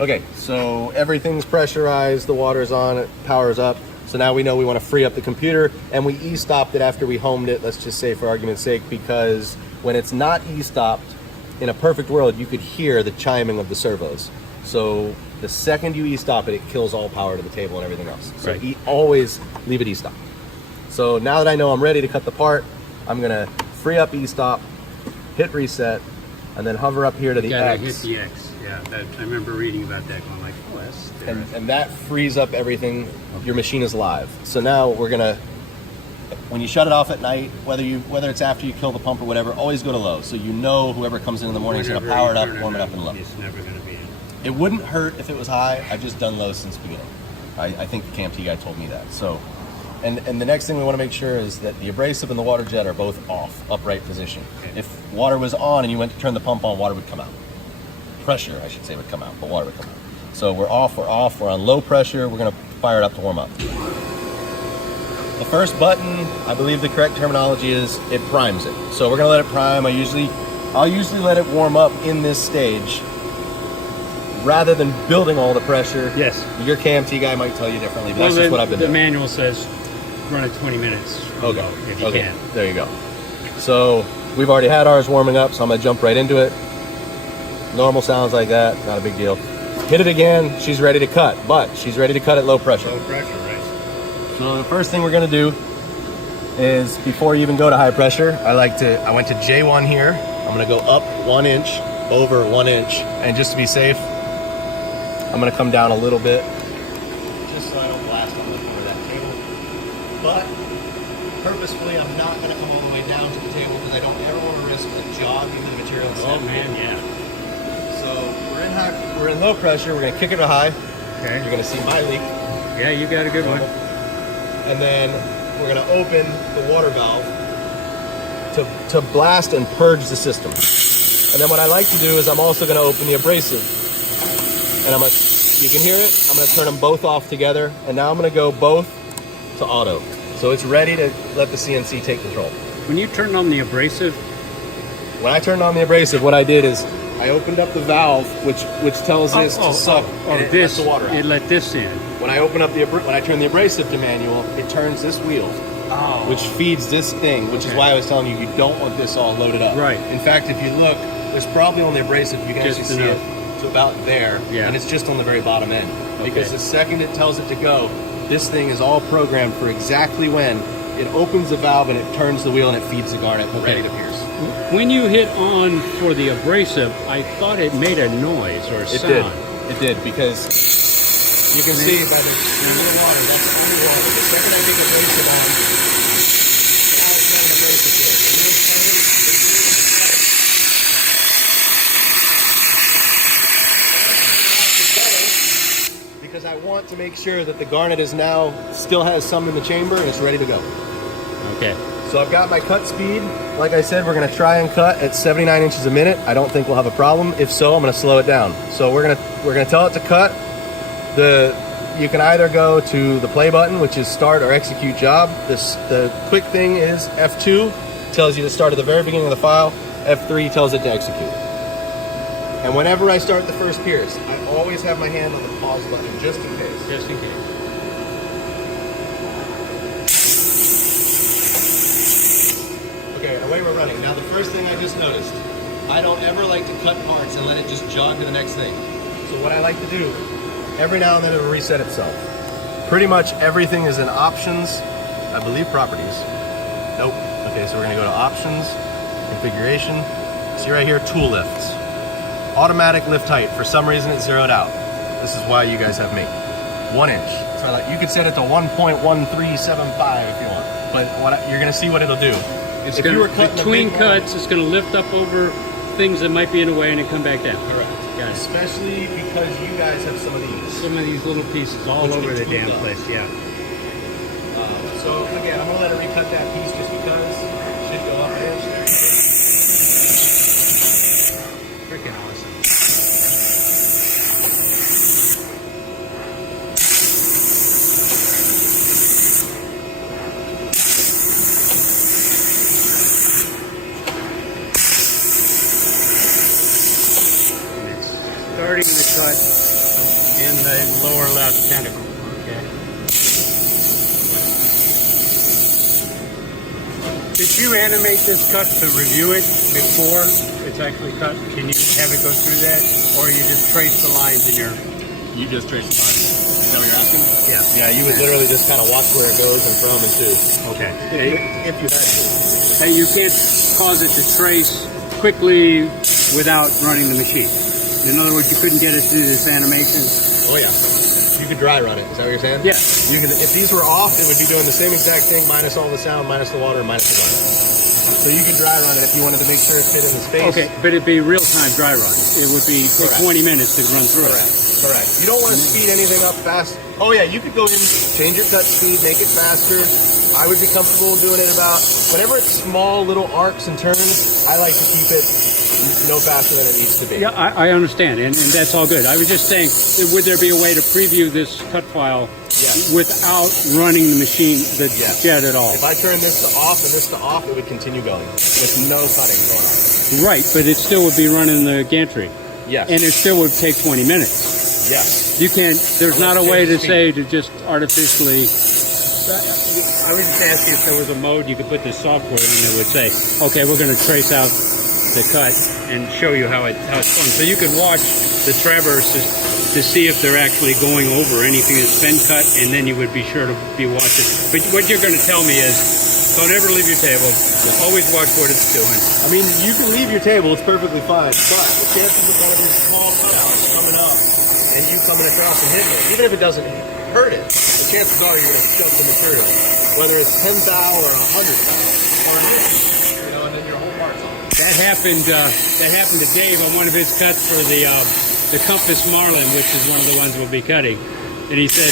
Okay, so everything's pressurized, the water's on, it powers up. So now we know we want to free up the computer, and we e-stopped it after we homed it, let's just say for argument's sake, because when it's not e-stopped, in a perfect world, you could hear the chiming of the servos. So the second you e-stop it, it kills all power to the table and everything else. So Right. always leave it e-stopped. So now that I know I'm ready to cut the part, I'm gonna free up e-stop, hit reset, and then hover up here to the Gotta X. hit the X. Yeah, I remember reading about that going like, oh, that's And that frees up everything. Your machine is live. So now we're gonna, when you shut it off at night, whether it's after you kill the pump or whatever, always go to low. So you know whoever comes in the morning is gonna power it up, warm it up, and low. It's never gonna be. It wouldn't hurt if it was high. I've just done low since the beginning. I think the CAMT guy told me that. So, and the next thing we want to make sure is that the abrasive and the water jet are both off, upright position. Okay. If water was on and you went to turn the pump on, water would come out. Pressure, I should say, would come out, but water would come out. So we're off, we're on low pressure. We're gonna fire it up to warm up. The first button, I believe the correct terminology is it primes it. So we're gonna let it prime. I'll usually let it warm up in this stage rather than building all the pressure. Yes. Your KMT guy might tell you differently, but that's just what I've been the doing. The manual says run it 20 minutes. Okay. If you can. There you go. So we've already had ours warming up, so I'm gonna jump right into it. Normal sounds like that, not a big deal. Hit it again, she's ready to cut, but she's ready to cut at low pressure. Low pressure, right. So the first thing we're gonna do is, before you even go to high pressure, I went to J1 here. I'm gonna go up 1 inch, over 1 inch, and just to be safe, I'm gonna come down a little bit, just so I don't blast on the floor of that table. But purposefully, I'm not gonna come all the way down to the table because I don't ever want to risk the jog into the material. Oh man, yeah. So we're in low pressure. We're gonna kick it to high. Okay. You're gonna see my leak. Yeah, you got a good one. And then we're gonna open the water valve to blast and purge the system. And then what I like to do is I'm also gonna open the abrasive. And you can hear it, I'm gonna turn them both off together. And now I'm gonna go both to auto. So it's ready to let the CNC take control. When you turned on the abrasive, when I turned on the abrasive, what I did is I opened up the valve, which tells this to suck. And it this lets the water out. it let this in. When I open up when I turn the abrasive to manual, it turns this wheel, which feeds this thing, which is why I was telling you don't want this all loaded up. Right. In fact, if you look, there's probably on the abrasive, you can Just actually see enough. it to about there, Yeah. and it's just on the very bottom end. Okay. Because the second it tells it to go, this thing is all programmed for exactly when it opens the valve and it turns the wheel and it feeds the garnet ready to pierce. When you hit on for the abrasive, I thought it made a noise or a sound. It did, because you can see by the little water, that's cool water. The second I take the abrasive on, now it's not an abrasive here. Because I want to make sure that the garnet still has some in the chamber and it's ready to go. Okay. So I've got my cut speed. Like I said, we're gonna try and cut at 79 inches a minute. I don't think we'll have a problem. If so, I'm gonna slow it down. So we're gonna tell it to cut. You can either go to the play button, which is start or execute job. The quick thing is F2 tells you to start at the very beginning of the file. F3 tells it to execute. And whenever I start the first pierce, I always have my hand on the pause button just in case. Just in case. Okay, away we're running. Now the first thing I just noticed, I don't ever like to cut parts and let it just jog to the next thing. So what I like to do, every now and then it'll reset itself. Pretty much everything is in options, I believe properties. Nope. Okay, so we're gonna go to options, configuration. See right here, tool lifts. Automatic lift height, for some reason it's zeroed out. This is why you guys have me. 1 inch. So you could set it to 1.1375 if you want. But you're gonna see what it'll do. It's between cuts, it's going to lift up over things that might be in the way and then come back down. Correct. Got it. Especially because you guys have some of these. Some of these little pieces all over the damn place, yeah. So again, I'm gonna let her recut that piece just because it should go up an inch there. Freaking awesome. And it's starting to cut in the lower left tentacle. Okay. Did you animate this cut to review it before it's actually cut? Can you have it go through that, or you just trace the lines in your? You just trace the line. Is that what you're asking? Yeah. Yeah, you would literally just kind of watch where it goes and from and to. Okay. If you had to. And you can't cause it to trace quickly without running the machine. In other words, you couldn't get it to this animation. Oh yeah. You could dry run it. Is that what you're saying? Yeah. You could. If these were off, it would be doing the same exact thing, minus all the sound, minus the water, minus the light. So you could dry run it if you wanted to make sure it fit in the space. Okay, but it'd be real-time dry run. It would be for 20 minutes to run through. Correct. You don't want to speed anything up fast. Oh yeah, you could go in, change your cut speed, make it faster. I would be comfortable doing it about, whenever it's small little arcs and turns, I like to keep it no faster than it needs to be. Yeah, I understand, and that's all good. I was just saying, would there be a way to preview this cut file without running the machine, the jet at all? If I turn this to off and this to off, it would continue going with no cutting going on. Right, but it still would be running the gantry. Yes. And it still would take 20 minutes. Yes. You can't, there's not a way to say to just artificially, I was just asking if there was a mode you could put this software in that would say, okay, we're going to trace out the cut and show you how it's done. So you could watch the traverses to see if they're actually going over anything that's been cut, and then you would be sure to be watching. But what you're going to tell me is, don't ever leave your table. Always watch what it's doing. I mean, you can leave your table, it's perfectly fine, but the chances of one of these small cutouts coming up and you coming across and hitting it, even if it doesn't hurt it, the chances are you're going to shove the material, whether it's 10 thou or 100 thou, or this, you know, and then your whole part's on. That happened to Dave on one of his cuts for the Compass Marlin, which is one of the ones we'll be cutting. And he said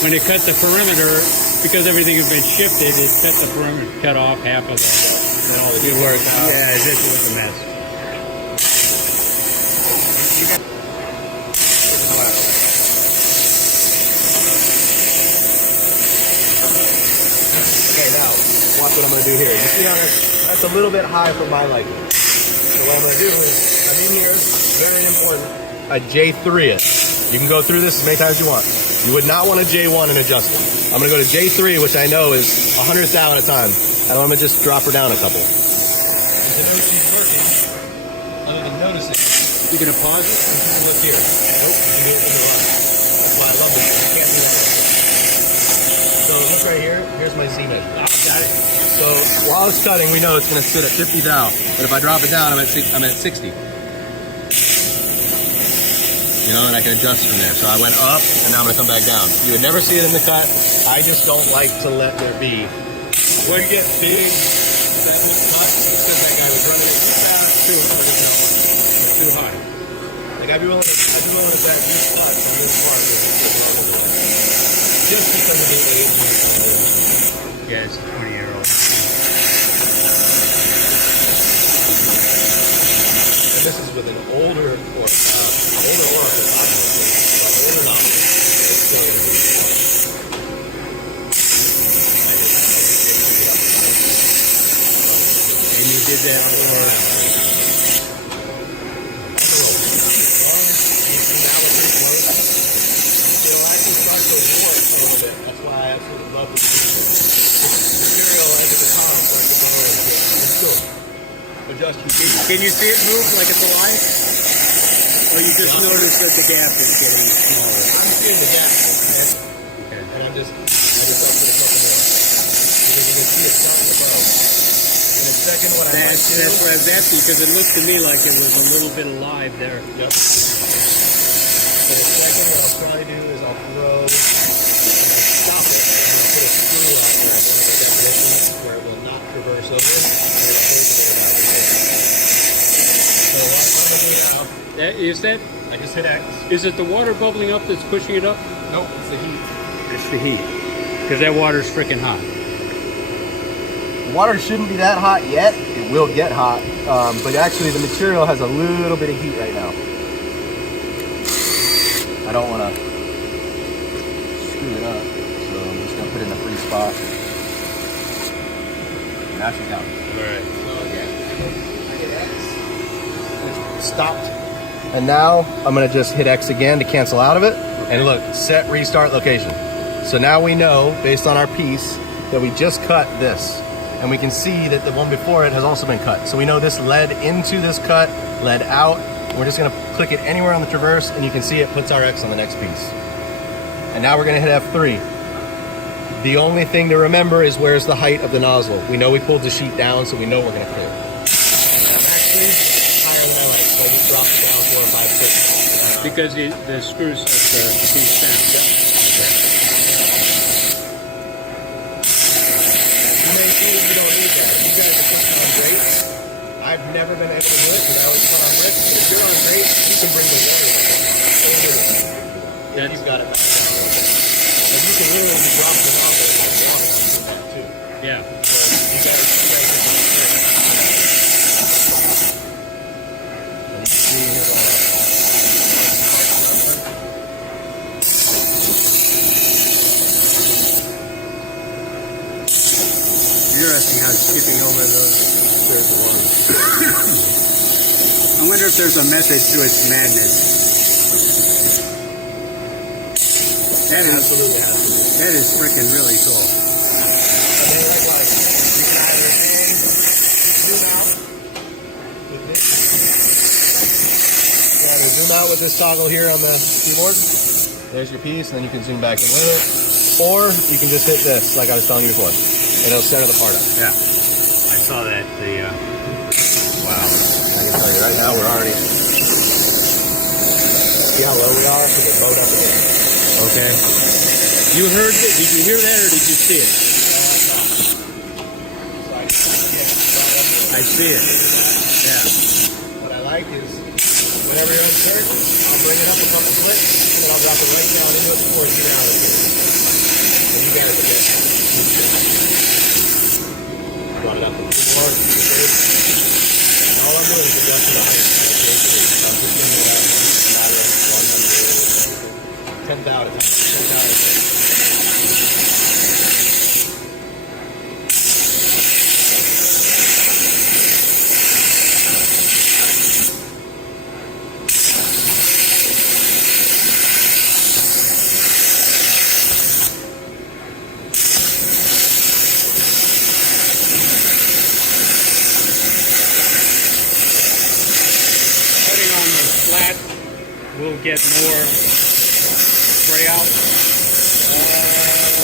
when it cut the perimeter, because everything had been shifted, it cut the perimeter, cut off half of And all the it worked out. Yeah, it was a mess. Okay, now, watch what I'm going to do here. You see how that's a little bit high for my liking. So what I'm going to do is, I'm in here, very important, a J3 it. You can go through this as many times as you want. You would not want a J1 and adjust it. I'm going to go to J3, which I know is 100 thou at a time. And I'm going to just drop her down a couple. To know she's working, other than noticing, You gonna pause it? look here. Nope, you can do it in the line. That's why I love this. You can't do that. So look right here. Here's my Z measure. Oh, got it. So while it's cutting, we know it's going to sit at 50 thou. But if I drop it down, I'm at 60. You know, and I can adjust from there. So I went up, and now I'm going to come back down. You would never see it in the cut. I just don't like to let there be. When you get big, that whole cut, it's because that guy was running it too fast, Too high. like I'd be willing to bet these cuts on this part just because of the age of the company. Yeah, it's a 20-year-old. And this is with an older orifice, obviously. But old enough, it's still going to be. And you did that for... It'll actually start to warp a little bit. That's why I absolutely love this material as at the top starts to go in. It's cool. Adjust your feet. Can you see it move like it's alive? Or you just notice that the gap is getting smaller? I'm seeing the gap. Okay. And I just up to a couple more. Because you can see it starting to grow. In a second, what I might do. That's what I was asking, because it looked to me like it was a little bit alive there. Yep. So the second, what I'll probably do is I'll throw and stop it and then put a screw out there in the definition where it will not traverse over and it stays a little out there. So what I'm going to do now, Is that? I just hit X. Is it the water bubbling up that's pushing it up? Nope, it's the heat. It's the heat. Because that water's freaking hot. The water shouldn't be that hot yet. It will get hot, but actually the material has a little bit of heat right now. I don't want to screw it up, so I'm just going to put it in a free spot. Now she's down. All right. So again, I hit X. It's stopped And now I'm gonna just hit X again to cancel out of it. And look, set restart location. So now we know, based on our piece, that we just cut this. And we can see that the one before it has also been cut. So we know this led into this cut, led out. We're just gonna click it anywhere on the traverse, and you can see it puts our X on the next piece. And now we're gonna hit F3. The only thing to remember is where's the height of the nozzle. We know we pulled the sheet down, so we know we're gonna clear. And I'm actually higher than I like, so I just dropped it down 4 or 5, 6. Because the screws at the piece down. You may see you don't need that. You guys are putting on brakes. I've never been able to do it because I always put on brakes. But if you're on brakes, you can bring the water in. You've got it back down a little bit. And you can literally just drop the nozzle and walk on that too. Yeah. So you guys get the trick. And you see here all that. Interesting how it's skipping over those. There's the one. I wonder if there's a method to its madness. Absolutely has to be. That is freaking really cool. I mean, likewise, you can either zoom out with this. You can either zoom out with this toggle here on the keyboard. There's your piece, and then you can zoom back in with it. Or you can just hit this, like I was telling you before. And it'll center the part up. Yeah. I saw that. Wow. I can tell you right now, we're already... See how low we are? So they load up again. Okay. You heard it? Did you hear that or did you see it? I see it. Yeah. What I like is whenever you're uncertain, I'll bring it up a couple clicks and then I'll drop it right down into it before it's getting out of the case. And you guys will get brought it up a little more. All I'm doing is adjusting the height. I'm just giving it a matter of 10th out of 10th out of 10. We'll get more spray out.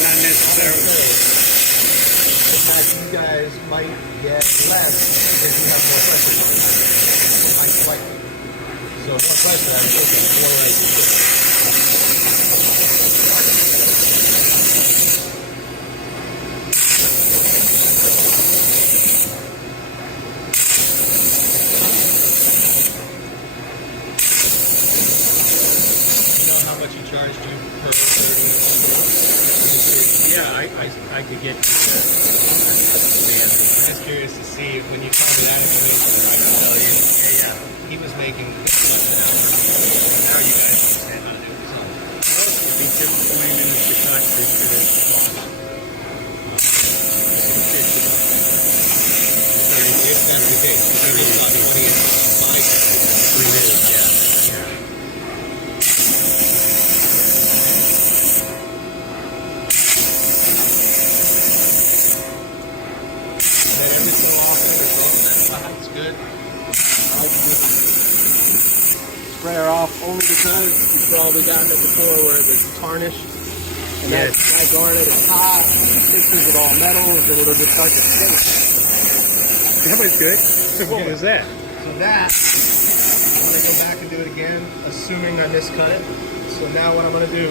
Not necessarily. In fact, you guys might get less if you have more pressure points. Quite slightly. So more pressure, I'm thinking more like charged you per 30. Yeah, I could get to that. I'm just curious to see if when you tell me that information, I can tell you, hey, he was making this much an hour. Now you guys understand how to do this. Well, it would be just 20 minutes to cut this to this clock. It's never the case. It's about 20 minutes. 3 minutes, yeah. Good. Sprayer off only because you've probably gotten it before where it was tarnished. And that garnet is hot, mixes with all metals, and it'll just start to stink. That was good. What was that? So that, I'm going to go back and do it again, assuming I miscut it. So now what I'm going to do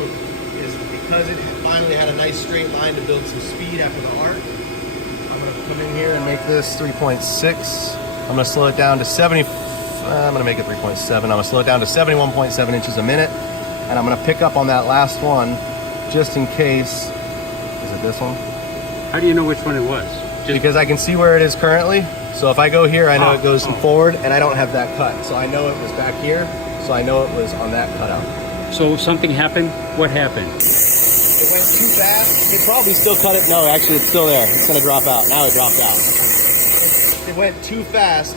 is, because it finally had a nice straight line to build some speed after the arc, I'm going to come in here and make this 3.6. I'm going to slow it down to 70, I'm going to make it 3.7. I'm going to slow it down to 71.7 inches a minute. And I'm going to pick up on that last one just in case. Is it this one? How do you know which one it was? Because I can see where it is currently. So if I go here, I know it goes forward, and I don't have that cut. So I know it was back here. So I know it was on that cutout. So something happened? What happened? It went too fast. It probably still cut it. No, actually, it's still there. It's going to drop out. Now it dropped out. It went too fast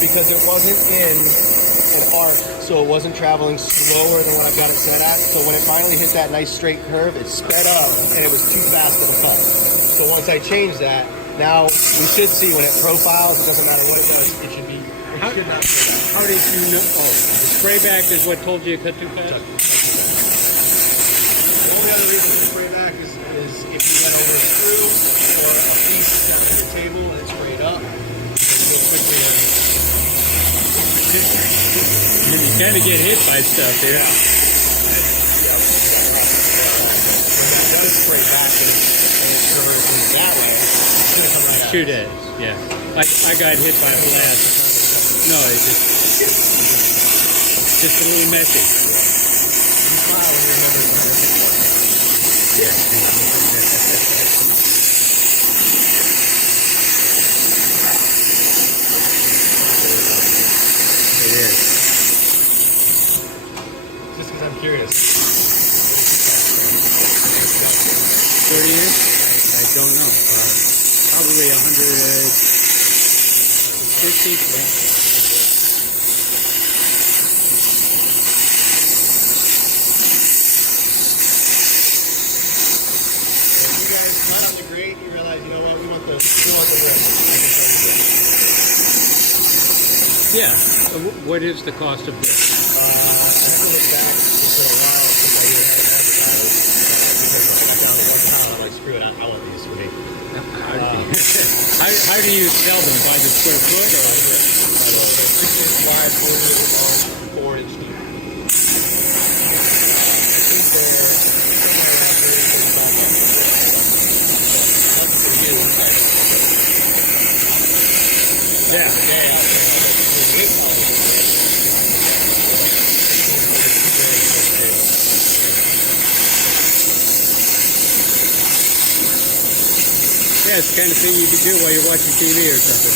because it wasn't in an apart so it wasn't traveling slower than what I've got it set at. So when it finally hit that nice straight curve, it sped up and it was too fast for the cut. So once I changed that, now we should see when it profiles, it doesn't matter what it does, it should be, it should not spray back. How did you know? Oh, the spray back is what told you to cut too fast? The only other reason to spray back is if you went over a screw or a piece down on your table and it's sprayed up, you go quickly and You kind of get hit by stuff here. yeah. When that does spray back and it curves that way, it's going to come right out. True that. Yeah. I got hit by a blast. No, it's just a little messy. You smile when you remember something. Yeah. It is. Just because I'm curious. 30 years? I don't know. Probably 150. Yeah. If you guys cut on the grate, you realize, you know what, we want the rest. Yeah. What is the cost of this? I never looked back. It's been a while since I even had to advertise. Because I found out one time, I'm like, screw it, I want these for me. How do you sell them? By the square foot? Or? So they're 6-inch wide, 4-inch deep. I think they're for you. Yeah. Today, I'll say the width of it. Yeah, it's the kind of thing you could do while you're watching TV or something.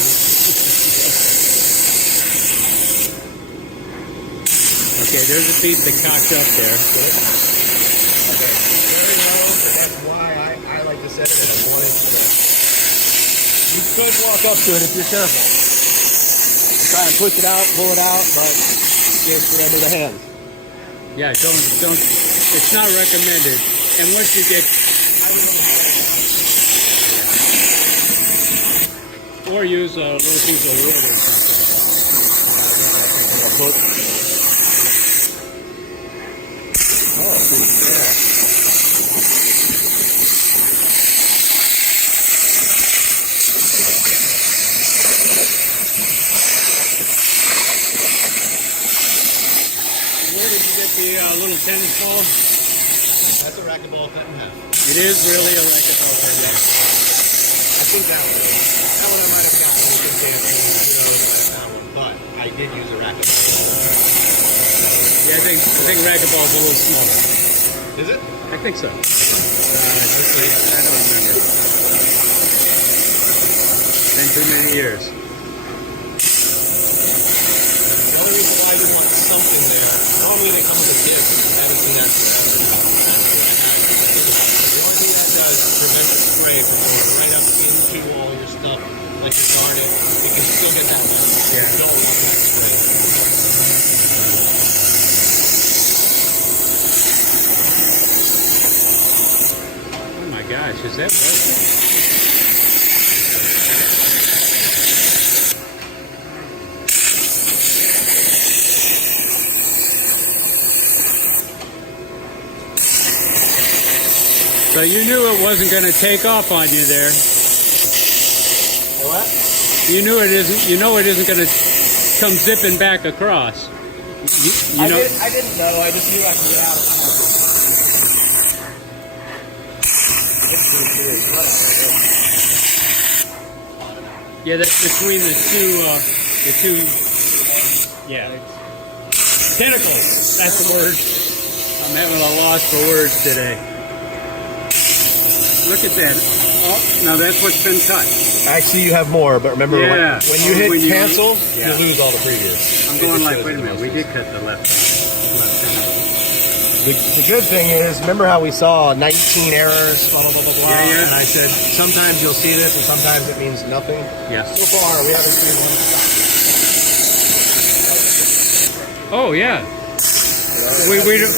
Okay, there's a piece that cocked up there. Okay, very low, but that's why I like to set it at a 1 inch depth. You could walk up to it if you're careful. Try and push it out, pull it out, but just remember the hand. Yeah, don't. It's not recommended. And once you get, or use a little piece of wood or something. Oh, yeah. Where did you get the little tennis ball? That's a racquetball cut in half. It is really a racquetball cut in half. I think that one. That one I might have gotten with the fancy, that one, but I did use a racquetball. Yeah, I think racquetball is a little smaller. Is it? I think so. I don't remember. Been too many years. The only reason why I would want something there, normally they come with a disc. I haven't seen that forever. The only thing that does prevent the spray from going right up into all your stuff, like your garnet. You can still get that bounce. Yeah. You don't want that spray. Oh my gosh, is that working? So you knew it wasn't going to take off on you there. What? You knew it isn't. You know it isn't going to come zipping back across. You know. I didn't know. I just knew I could get out of my house. Yeah, that's between the two. Yeah. Tentacles. That's the word. I'm having a loss for words today. Look at that. Oh, now that's what's been cut. Actually, you have more, but remember Yeah. when you hit cancel, yeah. you lose all the previous. I'm going like, wait a minute, we did cut the left hand. The good thing is, remember how we saw 19 errors, blah, blah, blah, blah, blah? Yeah, yeah. And I said, sometimes you'll see this and sometimes it means nothing. Yeah. So far, we haven't seen one stop. Oh, yeah. We do,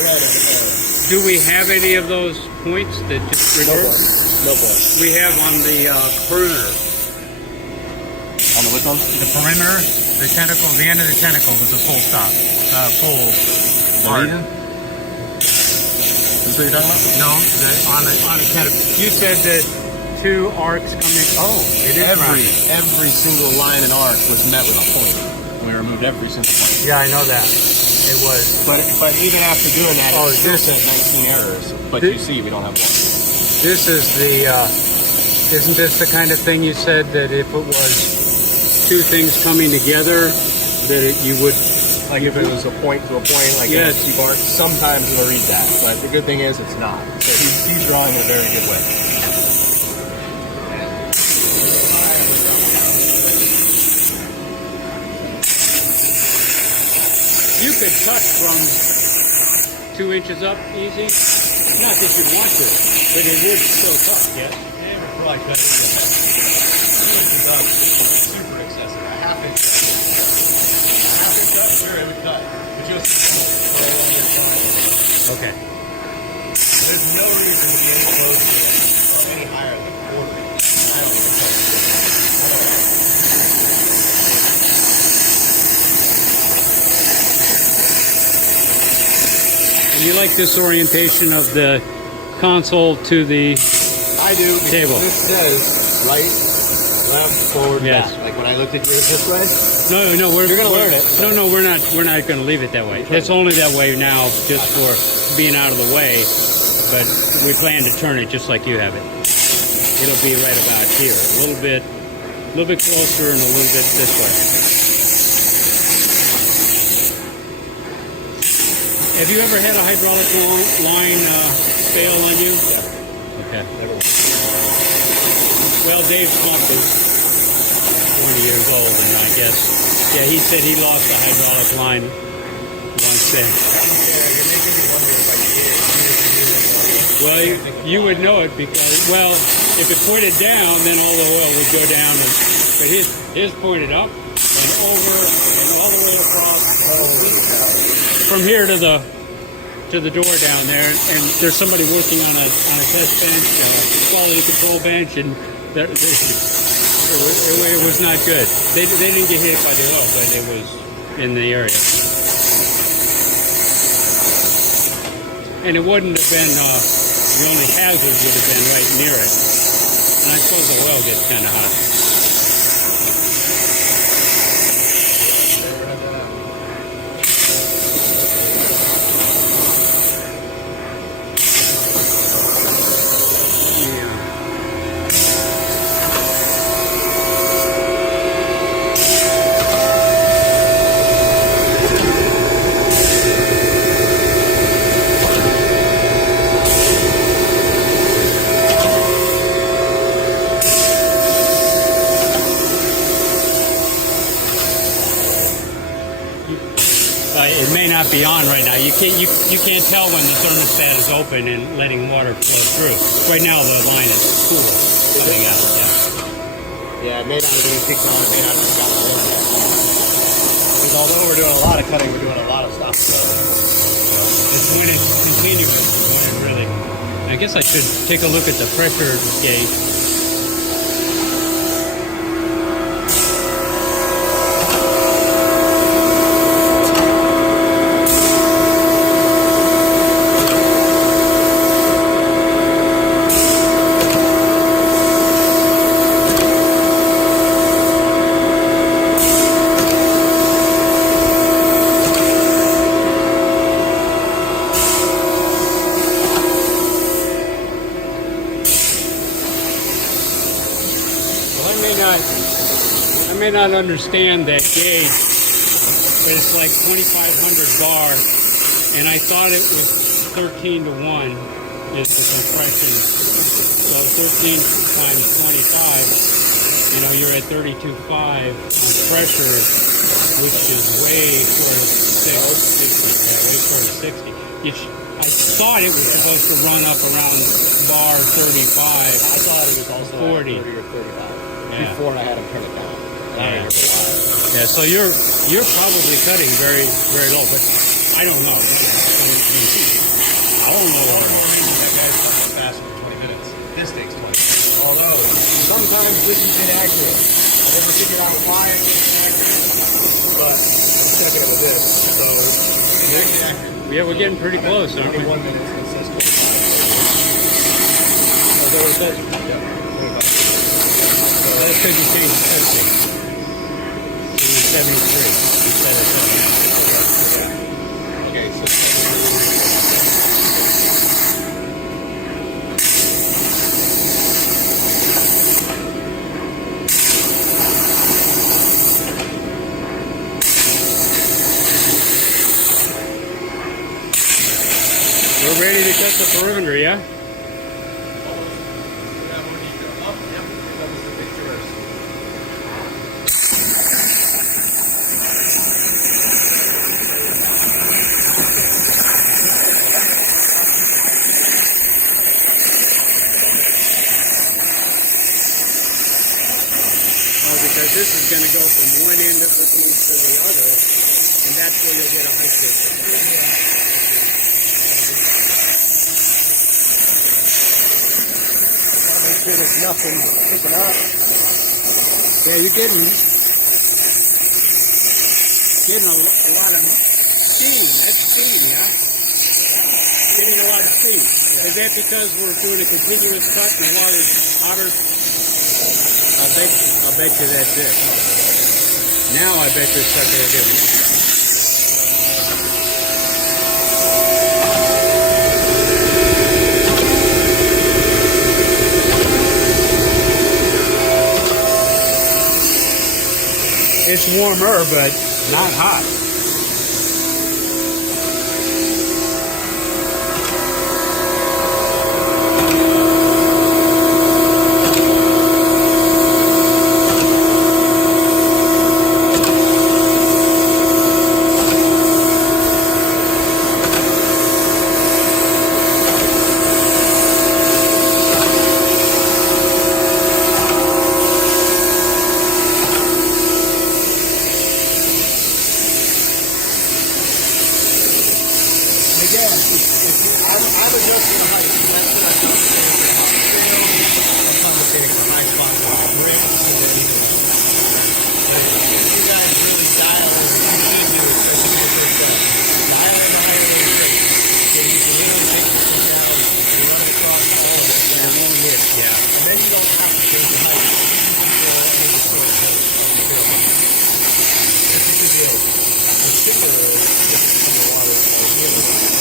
do we have any of those points that just reverse? No point. We have on the perimeter. On the which one? The perimeter, the tentacle, the end of the tentacle was a full stop. Full The arc. lead-in? Is this what you're talking about? No, on the tentacle. You said that 2 arcs coming. Oh, it is Every single line and arc was met with a point. We removed every single point. Yeah, I know that. It was. But even after doing that, Oh, it still this- said 19 errors. But This- you see, we don't have one. This is the. Isn't this the kind of thing you said that if it was 2 things coming together, that you would. Like if it was a point to a point, like Yes. a T-bar, sometimes it'll read that. But the good thing is it's not. So he's drawing in a very good way. You could cut from 2 inches up easy. Not that you want to, but it is still tough, yes? Yeah, we're probably cut it. 2 inches up, super excessive. A half inch up, sure, it would cut. But you'll see Okay. there's no reason to be any closer or any higher than a quarter inch. I don't think so. You like this orientation of the console to the I do. Because table. this says right, left, forward, Yes. back. Like when I looked at yours this way. No, we're You're gonna we're- learn it. No, we're not going to leave it that way. It's only that way now, just for being out of the way. But we plan to turn it just like you have it. It'll be right about here, a little bit closer, and a little bit this way. Have you ever had a hydraulic line fail on you? Yeah. Okay. Well, Dave's pump is 20 years old, and I guess, yeah, he said he lost a hydraulic line once then. Well, you would know it because, well, if it pointed down, then all the oil would go down. But his pointed up and over and all the way across. From here to the door down there, and there's somebody working on a test bench, a quality control bench, and it was not good. They didn't get hit by the oil, but it was in the area. And it wouldn't have been, the only hazard would have been right near it. And I suppose the oil gets kind of hot. It may not be on right now. You can't tell when the thermostat is open and letting water flow through. Right now the line is cool coming out. Yeah, it may not have been kicked on. It may not have gotten in yet. Because although we're doing a lot of cutting, we're doing a lot of stuff. It's when it's continuous. When it really. I guess I should take a look at the pressure gauge. I may not understand that gauge, but it's like 2,500 bar, and I thought it was 13 to 1 is the compression. So 13 times 25, you're at 32.5 on pressure, which is way short of 60. I thought it was supposed to run up around bar 35. I thought it was also 40. 30 or 35. Yeah. Before I had him turn it down. And I don't remember why. Yeah, so you're probably cutting very low, but I don't know. I don't know. That guy's cutting fast for 20 minutes. This takes 20. Although, sometimes this is inaccurate. I never figured out why it was inaccurate. But I'm checking it with this. So, it's accurate. Yeah, we're getting pretty close, aren't we? 21 minutes and it says 25. Is that what it says? Yeah, 25. So That's because you changed the testing. It was 73 instead of 79. okay, so We're ready to cut the perimeter, yeah? Because this is going to go from one end of the piece to the other, and that's where you'll get a height difference. make sure there's nothing sticking up. Yeah, you're getting a lot of steam. That's steam, yeah? Getting a lot of steam. Is that because we're doing a continuous cut and the water's hotter? I bet you that's it. Now I bet this sucker will give me. It's warmer, but not hot. Again, I'm adjusting the height. I'm compensating for high spots on the brick so that you guys really dial in, you should do, especially with your first cut. Dial in the height a little bit. So you can really take the thing down and run it across all of it. And it won't hit, yeah. And then you don't have to change the height. You can control any sort of height of the film. Just because the sticker is just from the water or the other side.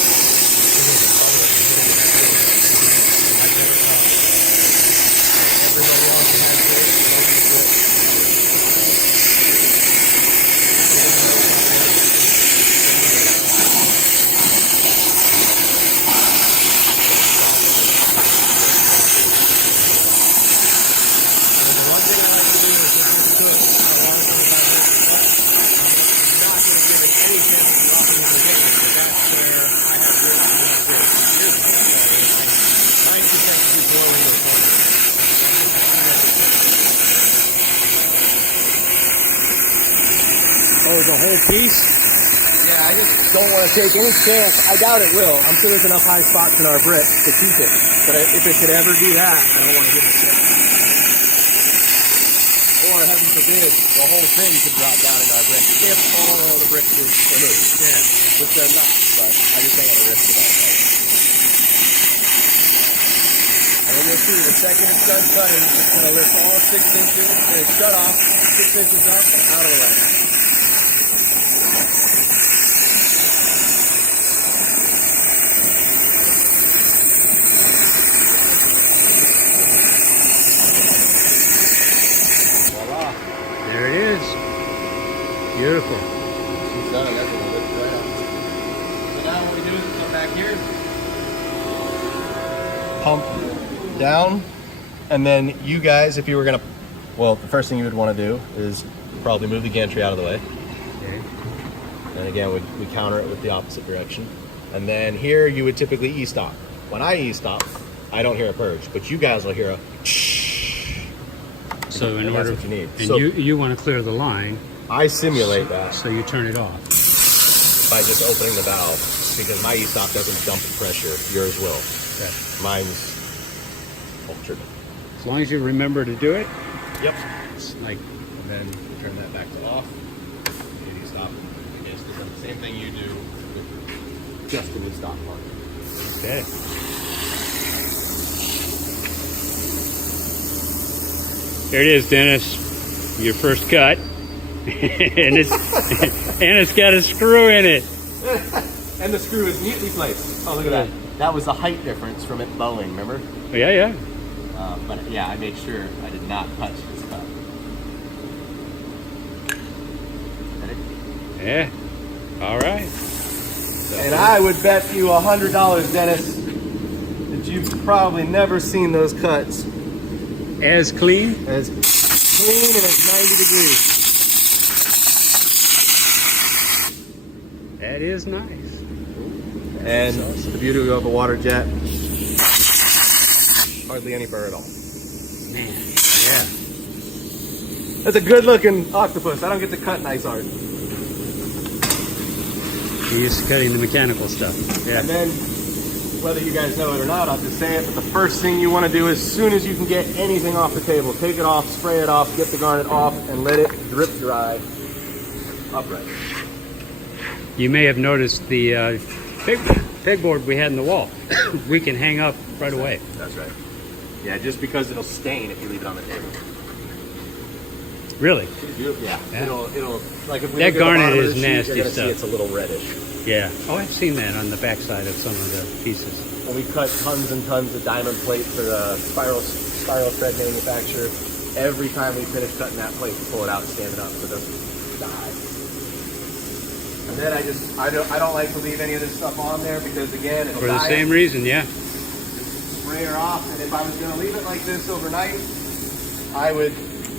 Oh, the whole piece? Yeah, I just don't want to take any chance. I doubt it will. I'm sure there's enough high spots in our brick to keep it. But if it could ever do that, I don't want to give it a chance. Or, heaven forbid, the whole thing could drop down in our brick if all of the bricks is removed. Yeah. Which they're not, but I just don't want to risk it all. And then you'll see the second it's done cutting, it's going to lift all 6 inches, and it's shut off 6 inches up and out of the way. There it is. Beautiful. She's done, that's going to lift right up. So now what we do is come back here, pump down, and then you guys, if you were going to, well, the first thing you would want to do is probably move the gantry out of the way. Okay. And again, we counter it with the opposite direction. And then here you would typically e-stop. When I e-stop, I don't hear a purge, but you guys will hear a So in and order, that's what you need. and So, you want to clear the line. I simulate that So you turn it off. by just opening the valve because my e-stop doesn't dump the pressure. Yours will. Okay. Mine's altered. As long as you remember to do it, Yep. it's like, And then turn that back to off. And e-stop. I guess the same thing you do with just an e-stop part. okay. There it is, Dennis. Your first cut. and it's got a screw in it. And the screw is neatly placed. Oh, look at that. That was the height difference from it bowing, remember? Yeah, yeah. But yeah, I made sure I did not touch this cut. Ready? Yeah. All right. And I would bet you $100, Dennis, that you've probably never seen those cuts As clean? as clean and as 90 degrees. That is nice. And the beauty of a water jet, hardly any burr at all. Man. Yeah. That's a good looking octopus. I don't get to cut nice art. You're used to cutting the mechanical stuff. Yeah. And then, whether you guys know it or not, I'll just say it, but the first thing you want to do as soon as you can get anything off the table, take it off, spray it off, get the garnet off, and let it drip dry upright. You may have noticed the pegboard we had in the wall. We can hang up right away. That's right. Yeah, just because it'll stain if you leave it on the table. Really? Yeah. It'll like if we That look at the garnet bottom of is the sheet, nasty you're gonna stuff. see it's a little reddish. Yeah. Oh, I've seen that on the backside of some of the pieces. And we cut tons and tons of diamond plate for the spiral thread manufacturer. Every time we finish cutting that plate, we pull it out and stand it up so it doesn't die. And then I don't like to leave any of this stuff on there because again it'll For the die. same reason, yeah. Spray her off, and if I was going to leave it like this overnight, I would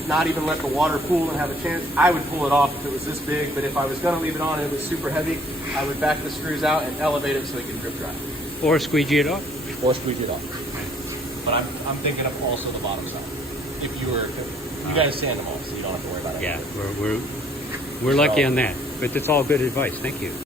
not even let the water pool and have a chance. I would pull it off if it was this big, but if I was going to leave it on and it was super heavy, I would back the screws out and elevate it so it can drip dry. Or squeegee it off. Or squeeze it off. But I'm thinking of also the bottom side. If you got to sand them off, so you don't have to worry about it. Yeah, we're lucky on that. But that's all good advice. Thank you.